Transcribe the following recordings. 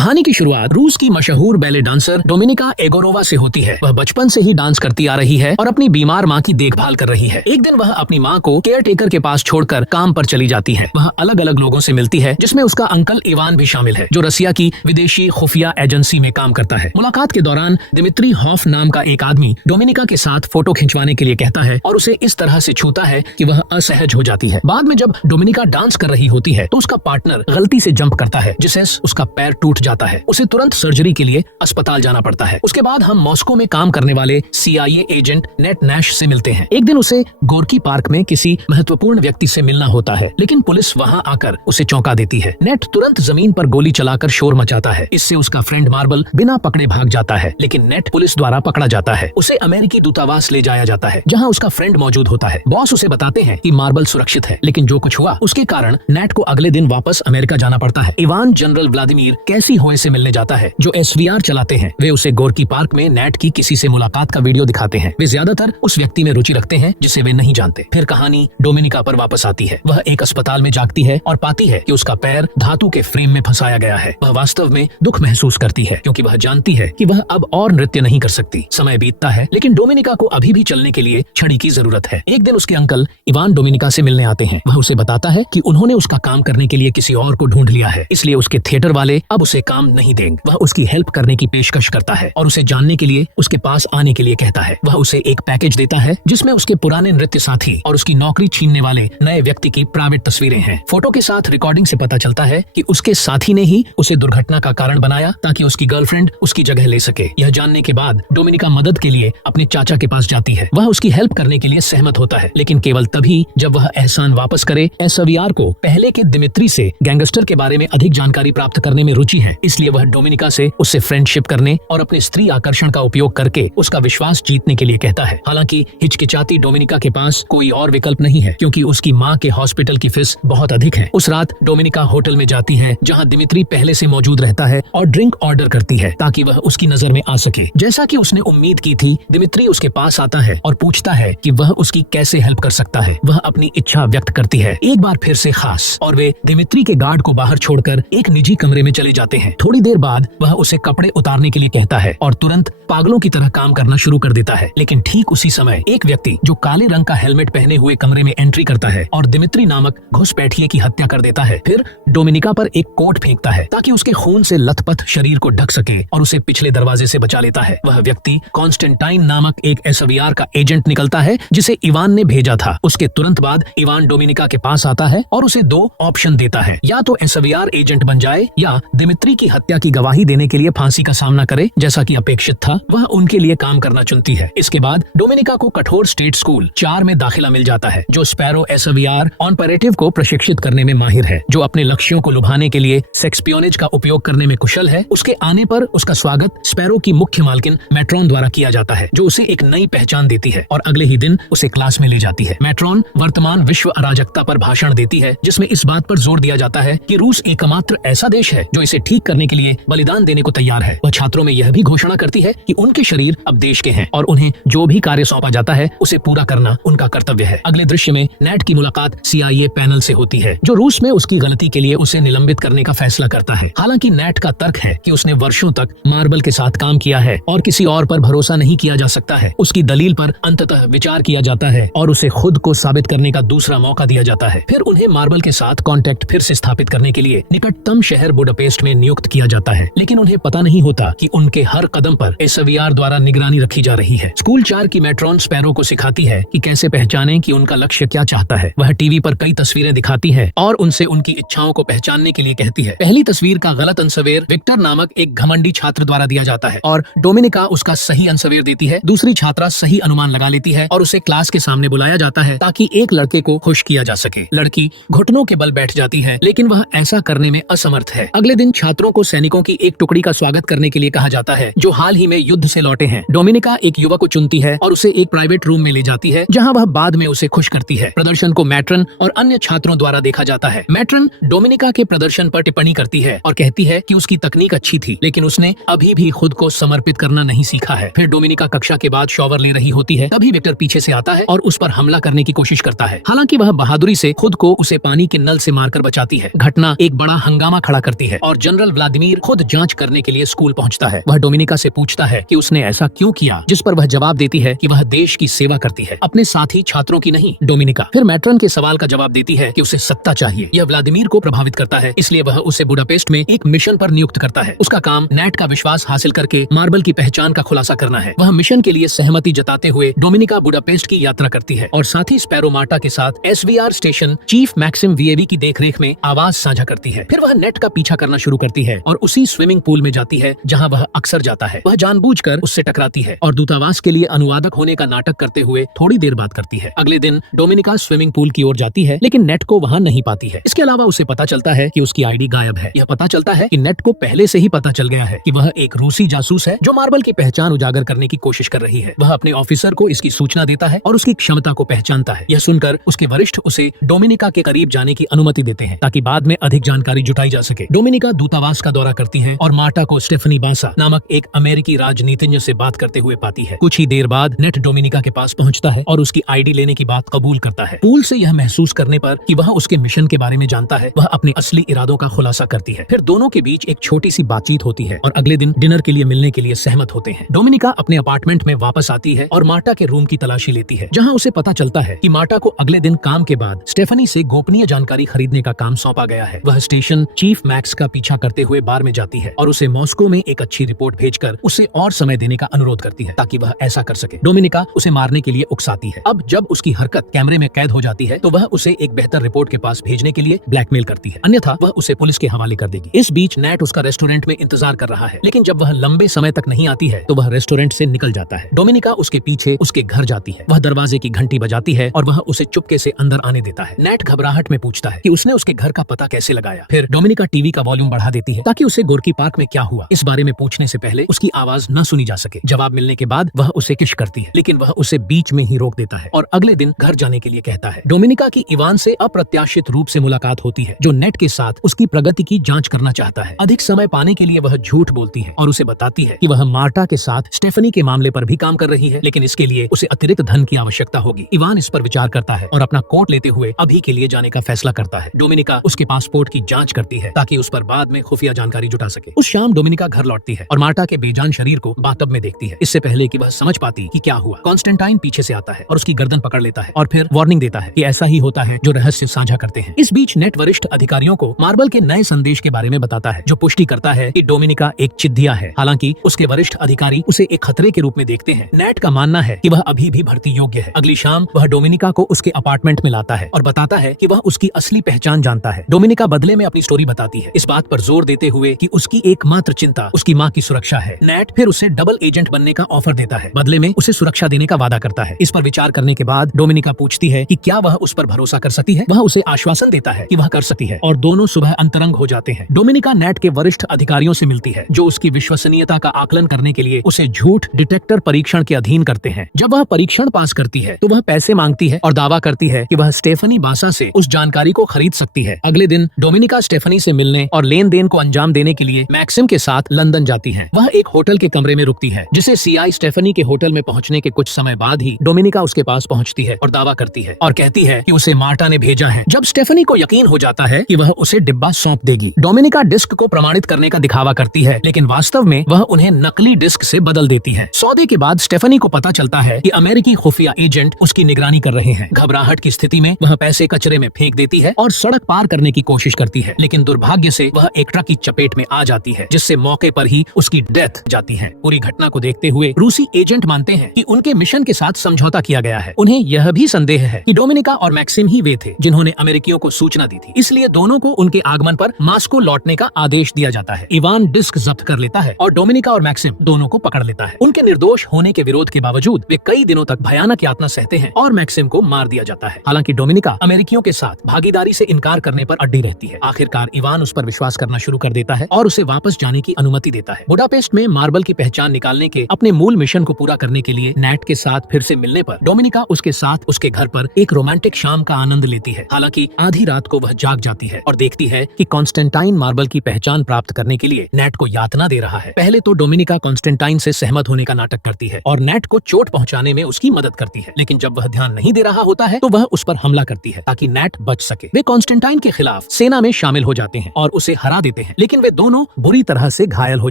कहानी की शुरुआत रूस की मशहूर बैले डांसर डोमिनिका एगोरोवा से होती है। वह बचपन से ही डांस करती आ रही है और अपनी बीमार माँ की देखभाल कर रही है। एक दिन वह अपनी माँ को केयर टेकर के पास छोड़कर काम पर चली जाती है। वह अलग अलग लोगों से मिलती है, जिसमें उसका अंकल इवान भी शामिल है, जो रसिया की विदेशी खुफिया एजेंसी में काम करता है। मुलाकात के दौरान दिमित्री हॉफ नाम का एक आदमी डोमिनिका के साथ फोटो खिंचवाने के लिए कहता है और उसे इस तरह से छूता है कि वह असहज हो जाती है। बाद में जब डोमिनिका डांस कर रही होती है तो उसका पार्टनर गलती से जंप करता है, जिससे उसका पैर टूट जाता है। उसे तुरंत सर्जरी के लिए अस्पताल जाना पड़ता है। उसके बाद हम मॉस्को में काम करने वाले CIA एजेंट नेट नैश से मिलते हैं। एक दिन उसे गोर्की पार्क में किसी महत्वपूर्ण व्यक्ति से मिलना होता है, लेकिन पुलिस वहां आकर उसे चौंका देती है। नेट तुरंत जमीन पर गोली चलाकर शोर मचाता है। इससे उसका फ्रेंड मार्बल बिना पकड़े भाग जाता है, लेकिन नेट पुलिस द्वारा पकड़ा जाता है। उसे अमेरिकी दूतावास ले जाया जाता है, जहाँ उसका फ्रेंड मौजूद होता है। बॉस उसे बताते हैं कि मार्बल सुरक्षित है, लेकिन जो कुछ हुआ उसके कारण नेट को अगले दिन वापस अमेरिका जाना पड़ता है। इवान जनरल व्लादिमीर कैसी होए से मिलने जाता है, जो SVR चलाते हैं। वे उसे गोर्की पार्क में नेट की किसी से मुलाकात का वीडियो दिखाते हैं। वे ज्यादातर उस व्यक्ति में रुचि रखते हैं जिसे वे नहीं जानते। फिर कहानी डोमिनिका पर वापस आती है। वह एक अस्पताल में जागती है और पाती है कि उसका पैर धातु के फ्रेम में फंसाया गया है। वह वास्तव में दुख महसूस करती है, क्योंकि वह जानती है कि वह अब और नृत्य नहीं कर सकती। समय बीतता है, लेकिन डोमिनिका को अभी भी चलने के लिए छड़ी की जरूरत है। एक दिन उसके अंकल इवान डोमिनिका से मिलने आते हैं। वह उसे बताता है कि उन्होंने उसका काम करने के लिए किसी और को ढूंढ लिया है, इसलिए उसके थिएटर वाले अब उसे काम नहीं देंगे। वह उसकी हेल्प करने की पेशकश करता है और उसे जानने के लिए उसके पास आने के लिए कहता है। वह उसे एक पैकेज देता है, जिसमें उसके पुराने नृत्य साथी और उसकी नौकरी छीनने वाले नए व्यक्ति की प्राइवेट तस्वीरें हैं। फोटो के साथ रिकॉर्डिंग से पता चलता है कि उसके साथी ने ही उसे दुर्घटना का कारण बनाया, ताकि उसकी गर्लफ्रेंड उसकी जगह ले सके। यह जानने के बाद डोमिनिका मदद के लिए अपने चाचा के पास जाती है। वह उसकी हेल्प करने के लिए सहमत होता है, लेकिन केवल तभी जब वह एहसान वापस करे। SVR को पहले के दिमित्री से गैंगस्टर के बारे में अधिक जानकारी प्राप्त करने में रुचि है, इसलिए वह डोमिनिका से उससे फ्रेंडशिप करने और अपने स्त्री आकर्षण का उपयोग करके उसका विश्वास जीतने के लिए कहता है। हालांकि हिचकिचाती डोमिनिका के पास कोई और विकल्प नहीं है, क्योंकि उसकी माँ के हॉस्पिटल की फीस बहुत अधिक है। उस रात डोमिनिका होटल में जाती है, जहाँ दिमित्री पहले से मौजूद रहता है, और ड्रिंक ऑर्डर करती है ताकि वह उसकी नजर में आ सके। जैसा कि उसने उम्मीद की थी, दिमित्री उसके पास आता है और पूछता है कि वह उसकी कैसे हेल्प कर सकता है। वह अपनी इच्छा व्यक्त करती है, एक बार फिर से खास, और वे दिमित्री के गार्ड को बाहर छोड़कर एक निजी कमरे में चले जाते हैं। थोड़ी देर बाद वह उसे कपड़े उतारने के लिए कहता है और तुरंत पागलों की तरह काम करना शुरू कर देता है। लेकिन ठीक उसी समय एक व्यक्ति जो काले रंग का हेलमेट पहने हुए कमरे में एंट्री करता है और दिमित्री नामक घुसपैठिए की हत्या कर देता है। फिर डोमिनिका पर एक कोट फेंकता है ताकि उसके खून से लथपथ शरीर को ढक सके, और उसे पिछले दरवाजे से बचा लेता है। वह व्यक्ति कॉन्स्टेंटाइन नामक एक SVR का एजेंट निकलता है, जिसे इवान ने भेजा था। उसके तुरंत बाद इवान डोमिनिका के पास आता है और उसे 2 ऑप्शन देता है, या तो SVR एजेंट बन जाए या दिमित्री की हत्या की गवाही देने के लिए फांसी का सामना करे, जैसा कि अपेक्षित था। वह उनके लिए काम करना चुनती है। इसके बाद डोमिनिका को कठोर स्टेट स्कूल 4 में दाखिला मिल जाता है, जो स्पैरो SVR ऑपरेटिव को प्रशिक्षित करने में माहिर है, जो अपने लक्ष्यों को लुभाने के लिए सेक्सपियोनेज का उपयोग करने में कुशल है। उसके आने पर उसका स्वागत स्पैरो की मुख्य मालकिन मैट्रॉन द्वारा किया जाता है, जो उसे एक नई पहचान देती है और अगले ही दिन उसे क्लास में ले जाती है। मैट्रॉन वर्तमान विश्व अराजकता पर भाषण देती है, जिसमें इस बात पर जोर दिया जाता है कि रूस एकमात्र ऐसा देश है जो इसे ठीक करने के लिए बलिदान देने को तैयार है। वह छात्रों में यह भी घोषणा करती है कि उनके शरीर अब देश के हैं और उन्हें जो भी कार्य सौंपा जाता है उसे पूरा करना उनका कर्तव्य है। अगले दृश्य में नेट की मुलाकात CIA पैनल से होती है, जो रूस में उसकी गलती के लिए उसे निलंबित करने का फैसला करता है। हालांकि नेट का तर्क है कि उसने वर्षों तक मार्बल के साथ काम किया है और किसी और पर भरोसा नहीं किया जा सकता है। उसकी दलील पर अंततः विचार किया जाता है और उसे खुद को साबित करने का दूसरा मौका दिया जाता है। फिर उन्हें मार्बल के साथ कांटेक्ट फिर से स्थापित करने के लिए निकटतम शहर बुडापेस्ट में नियुक्त किया जाता है, लेकिन उन्हें पता नहीं होता कि उनके हर कदम पर SVR द्वारा निगरानी रखी जा रही है। स्कूल 4 की मैट्रॉन स्पैरो को सिखाती है कि कैसे पहचाने कि उनका लक्ष्य क्या चाहता है। वह टीवी पर कई तस्वीरें दिखाती है और उनसे उनकी इच्छाओं को पहचानने के लिए कहती है। पहली तस्वीर का गलत अंसवेर विक्टर नामक एक घमंडी छात्र द्वारा दिया जाता है और डोमिनिका उसका सही अंसवेर देती है। दूसरी छात्रा सही अनुमान लगा लेती है और उसे क्लास के सामने बुलाया जाता है ताकि एक लड़के को खुश किया जा सके। लड़की घुटनों के बल बैठ जाती है, लेकिन वह ऐसा करने में असमर्थ है। अगले दिन छात्रों को सैनिकों की एक टुकड़ी का स्वागत करने के लिए कहा जाता है, जो हाल ही में युद्ध से लौटे हैं। डोमिनिका एक युवक को चुनती है और उसे एक प्राइवेट रूम में ले जाती है, जहां वह बाद में उसे खुश करती है। प्रदर्शन को मैट्रन और अन्य छात्रों द्वारा देखा जाता है। मैट्रन डोमिनिका के प्रदर्शन पर टिप्पणी करती है और कहती है कि उसकी तकनीक अच्छी थी, लेकिन उसने अभी भी खुद को समर्पित करना नहीं सीखा है। फिर डोमिनिका कक्षा के बाद शॉवर ले रही होती है, तभी विक्टर पीछे से आता है और उस पर हमला करने की कोशिश करता है। हालांकि वह बहादुरी से खुद को उसे पानी के नल से मारकर बचाती है। घटना एक बड़ा हंगामा खड़ा करती है और जनरल प्रिंसिपल व्लादिमीर खुद जांच करने के लिए स्कूल पहुंचता है। वह डोमिनिका से पूछता है कि उसने ऐसा क्यों किया, जिस पर वह जवाब देती है कि वह देश की सेवा करती है, अपने साथी छात्रों की नहीं। डोमिनिका फिर मैट्रन के सवाल का जवाब देती है कि उसे सत्ता चाहिए। यह व्लादिमीर को प्रभावित करता है, इसलिए वह उसे बुडापेस्ट में एक मिशन पर नियुक्त करता है। उसका काम नेट का विश्वास हासिल करके मार्बल की पहचान का खुलासा करना है। वह मिशन के लिए सहमति जताते हुए डोमिनिका बुडापेस्ट की यात्रा करती है और साथ ही स्पैरो मार्टा के साथ एसवीआर स्टेशन चीफ मैक्सिम वीएवी की देखरेख में आवास साझा करती है। फिर वह नेट का पीछा करना शुरू करती है और उसी स्विमिंग पूल में जाती है जहां वह अक्सर जाता है। वह जानबूझकर उससे टकराती है और दूतावास के लिए अनुवादक होने का नाटक करते हुए थोड़ी देर बात करती है। अगले दिन डोमिनिका स्विमिंग पूल की ओर जाती है, लेकिन नेट को वहां नहीं पाती है। इसके अलावा उसे पता चलता है कि उसकी आईडी गायब है। यह पता चलता है कि नेट को पहले से ही पता चल गया है कि वह एक रूसी जासूस है जो मार्बल की पहचान उजागर करने की कोशिश कर रही है। वह अपने ऑफिसर को इसकी सूचना देता है और उसकी क्षमता को पहचानता है। यह सुनकर उसके वरिष्ठ उसे डोमिनिका के करीब जाने की अनुमति देते हैं ताकि बाद में अधिक जानकारी जुटाई जा सके। डोमिनिका दूतावास का दौरा करती है और मार्टा को स्टेफनी बासा नामक एक अमेरिकी राजनीतिज्ञ से बात करते हुए पाती है। कुछ ही देर बाद नेट डोमिनिका के पास पहुंचता है और उसकी आईडी लेने की बात कबूल करता है। पूल से यह महसूस करने पर कि वह उसके मिशन के बारे में जानता है, वह अपने असली इरादों का खुलासा करती है। फिर दोनों के बीच एक छोटी सी बातचीत होती है और अगले दिन डिनर के लिए मिलने के लिए सहमत होते हैं। डोमिनिका अपने अपार्टमेंट में वापस आती है और मार्टा के रूम की तलाशी लेती है, जहां उसे पता चलता है कि मार्टा को अगले दिन काम के बाद स्टेफनी से गोपनीय जानकारी खरीदने का काम सौंपा गया है। वह स्टेशन चीफ मैक्स का पीछा करते हुए बार में जाती है और उसे मॉस्को में एक अच्छी रिपोर्ट भेजकर उसे और समय देने का अनुरोध करती है ताकि वह ऐसा कर सके। डोमिनिका उसे मारने के लिए उकसाती है। अब जब उसकी हरकत कैमरे में कैद हो जाती है तो वह उसे एक बेहतर रिपोर्ट के पास भेजने के लिए ब्लैकमेल करती है, अन्यथा वह उसे पुलिस के हवाले कर देगी। इस बीच नेट उसका रेस्टोरेंट में इंतजार कर रहा है, लेकिन जब वह लंबे समय तक नहीं आती है तो वह रेस्टोरेंट से निकल जाता है। डोमिनिका उसके पीछे उसके घर जाती है। वह दरवाजे की घंटी बजाती है और वह उसे चुपके से अंदर आने देता है। नेट घबराहट में पूछता है कि उसने उसके घर का पता कैसे लगाया। फिर डोमिनिका टीवी का वॉल्यूम बढ़ा देती है ताकि उसे गोर्की पार्क में क्या हुआ इस बारे में पूछने से पहले उसकी आवाज न सुनी जा सके। जवाब मिलने के बाद वह उसे किश करती है, लेकिन वह उसे बीच में ही रोक देता है और अगले दिन घर जाने के लिए कहता है। डोमिनिका की इवान से अप्रत्याशित रूप से मुलाकात होती है, जो नेट के साथ उसकी प्रगति की जांच करना चाहता है। अधिक समय पाने के लिए वह झूठ बोलती है और उसे बताती है कि वह मार्टा के साथ स्टेफनी के मामले पर भी काम कर रही है, लेकिन इसके लिए उसे अतिरिक्त धन की आवश्यकता होगी। इवान इस पर विचार करता है और अपना कोट लेते हुए अभी के लिए जाने का फैसला करता है। डोमिनिका उसके पासपोर्ट की जांच करती है ताकि उस पर बाद में खुफिया जानकारी जुटा सके। उस शाम डोमिनिका घर लौटती है और मार्टा के बेजान शरीर को बाथटब में देखती है। इससे पहले कि वह समझ पाती कि क्या हुआ, कॉन्स्टेंटाइन पीछे से आता है और उसकी गर्दन पकड़ लेता है और फिर वार्निंग देता है कि ऐसा ही होता है जो रहस्य साझा करते हैं। इस बीच नेट वरिष्ठ अधिकारियों को मार्बल के नए संदेश के बारे में बताता है, जो पुष्टि करता है कि डोमिनिका एक चिद्धिया है। हालांकि उसके वरिष्ठ अधिकारी उसे एक खतरे के रूप में देखते हैं। नेट का मानना है कि वह अभी भी भर्ती योग्य है। अगली शाम वह डोमिनिका को उसके अपार्टमेंट में लाता है और बताता है कि वह उसकी असली पहचान जानता है। डोमिनिका बदले में अपनी स्टोरी बताती है, इस बात पर जोर देते हुए कि उसकी एकमात्र चिंता उसकी माँ की सुरक्षा है। नेट फिर उसे डबल एजेंट बनने का ऑफर देता है, बदले में उसे सुरक्षा देने का वादा करता है। इस पर विचार करने के बाद डोमिनिका पूछती है कि क्या वह उस पर भरोसा कर सकती है। वह उसे आश्वासन देता है कि वह कर सकती है और दोनों सुबह अंतरंग हो जाते हैं। डोमिनिका नेट के वरिष्ठ अधिकारियों से मिलती है, जो उसकी विश्वसनीयता का आकलन करने के लिए उसे झूठ डिटेक्टर परीक्षण के अधीन करते हैं। जब वह परीक्षण पास करती है तो वह पैसे मांगती है और दावा करती है कि वह स्टेफनी बासा से उस जानकारी को खरीद सकती है। अगले दिन डोमिनिका स्टेफनी से मिलने और लेन देन को अंजाम देने के लिए मैक्सिम के साथ लंदन जाती है। वह एक होटल के कमरे में रुकती है, जिसे सीआई स्टेफनी के होटल में पहुंचने के कुछ समय बाद ही डोमिनिका उसके पास पहुंचती है और दावा करती है और कहती है कि उसे मार्टा ने भेजा है। जब स्टेफनी को यकीन हो जाता है कि वह उसे डिब्बा सौंप देगी, डोमिनिका डिस्क को प्रमाणित करने का दिखावा करती है, लेकिन वास्तव में वह उन्हें नकली डिस्क से बदल देती है। सौदे के बाद स्टेफनी को पता चलता है कि अमेरिकी खुफिया एजेंट उसकी निगरानी कर रहे हैं। घबराहट की स्थिति में वह पैसे कचरे में फेंक देती है और सड़क पार करने की कोशिश करती है, लेकिन दुर्भाग्य से वह एक ट्रक की चपेट में आ जाती है, जिससे मौके पर ही उसकी डेथ जाती है। पूरी घटना को देखते हुए रूसी एजेंट मानते हैं कि उनके मिशन के साथ समझौता किया गया है। उन्हें यह भी संदेह है कि डोमिनिका और मैक्सिम ही वे थे जिन्होंने अमेरिकियों को सूचना दी थी, इसलिए दोनों को उनके आगमन पर मॉस्को लौटने का आदेश दिया जाता है। इवान डिस्क जब्त कर लेता है और डोमिनिका और मैक्सिम दोनों को पकड़ लेता है। उनके निर्दोष होने के विरोध के बावजूद वे कई दिनों तक भयानक यातना सहते हैं और मैक्सिम को मार दिया जाता है। हालांकि डोमिनिका अमेरिकियों के साथ भागीदारी से इनकार करने पर अड़ी रहती है। आखिरकार इवान उस पर विश्वास करना शुरू कर देता है और उसे वापस जाने की अनुमति देता है। बुडापेस्ट में मार्बल की पहचान निकालने के अपने मूल मिशन को पूरा करने के लिए नेट के साथ फिर से मिलने पर डोमिनिका उसके साथ उसके घर पर एक रोमांटिक शाम का आनंद लेती है। हालांकि आधी रात को वह जाग जाती है और देखती है कि कॉन्स्टेंटाइन मार्बल की पहचान प्राप्त करने के लिए नेट को यातना दे रहा है। पहले तो डोमिनिका कॉन्स्टेंटाइन से सहमत होने का नाटक करती है और नेट को चोट पहुंचाने में उसकी मदद करती है, लेकिन जब वह ध्यान नहीं दे रहा होता है तो वह उस पर हमला करती है ताकि नेट बच सके। वे कॉन्स्टेंटाइन के खिलाफ सेना में शामिल हो जाते हैं और उसे हरा देते देते हैं, लेकिन वे दोनों बुरी तरह से घायल हो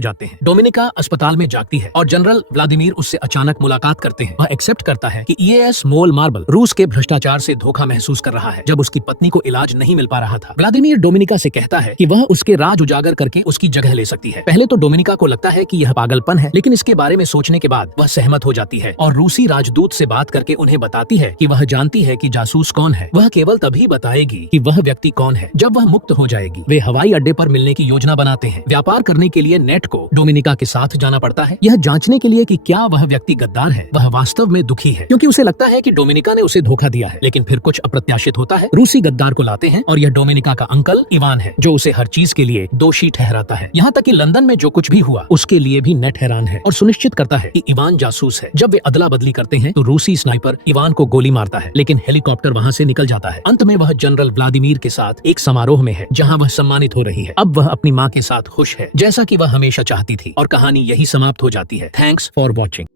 जाते हैं। डोमिनिका अस्पताल में जागती है और जनरल व्लादिमीर उससे अचानक मुलाकात करते हैं। वह एक्सेप्ट करता है कि EAS मोल मार्बल रूस के भ्रष्टाचार से धोखा महसूस कर रहा है जब उसकी पत्नी को इलाज नहीं मिल पा रहा था। व्लादिमीर डोमिनिका से कहता है कि वह उसके राज उजागर करके उसकी जगह ले सकती है। पहले तो डोमिनिका को लगता है कि यह पागलपन है, लेकिन इसके बारे में सोचने के बाद वह सहमत हो जाती है और रूसी राजदूत से बात करके उन्हें बताती है कि वह जानती है कि जासूस कौन है। वह केवल तभी बताएगी कि वह व्यक्ति कौन है जब वह मुक्त हो जाएगी। वे हवाई अड्डे पर मिलने की योजना बनाते हैं। व्यापार करने के लिए नेट को डोमिनिका के साथ जाना पड़ता है, यह जांचने के लिए कि क्या वह व्यक्ति गद्दार है। वह वास्तव में दुखी है क्योंकि उसे लगता है कि डोमिनिका ने उसे धोखा दिया है, लेकिन फिर कुछ अप्रत्याशित होता है। रूसी गद्दार को लाते हैं और यह डोमिनिका का अंकल इवान है जो उसे हर चीज के लिए दोषी ठहराता है। यहाँ तक कि लंदन में जो कुछ भी हुआ उसके लिए भी नेट हैरान है और सुनिश्चित करता है कि इवान जासूस है। जब वे अदला बदली करते हैं तो रूसी स्नाइपर इवान को गोली मारता है, लेकिन हेलीकॉप्टर वहाँ से निकल जाता है। अंत में वह जनरल व्लादिमीर के साथ एक समारोह में है जहाँ वह सम्मानित हो रही है। अब वह अपनी माँ के साथ खुश है जैसा कि वह हमेशा चाहती थी और कहानी यही समाप्त हो जाती है। Thanks for watching.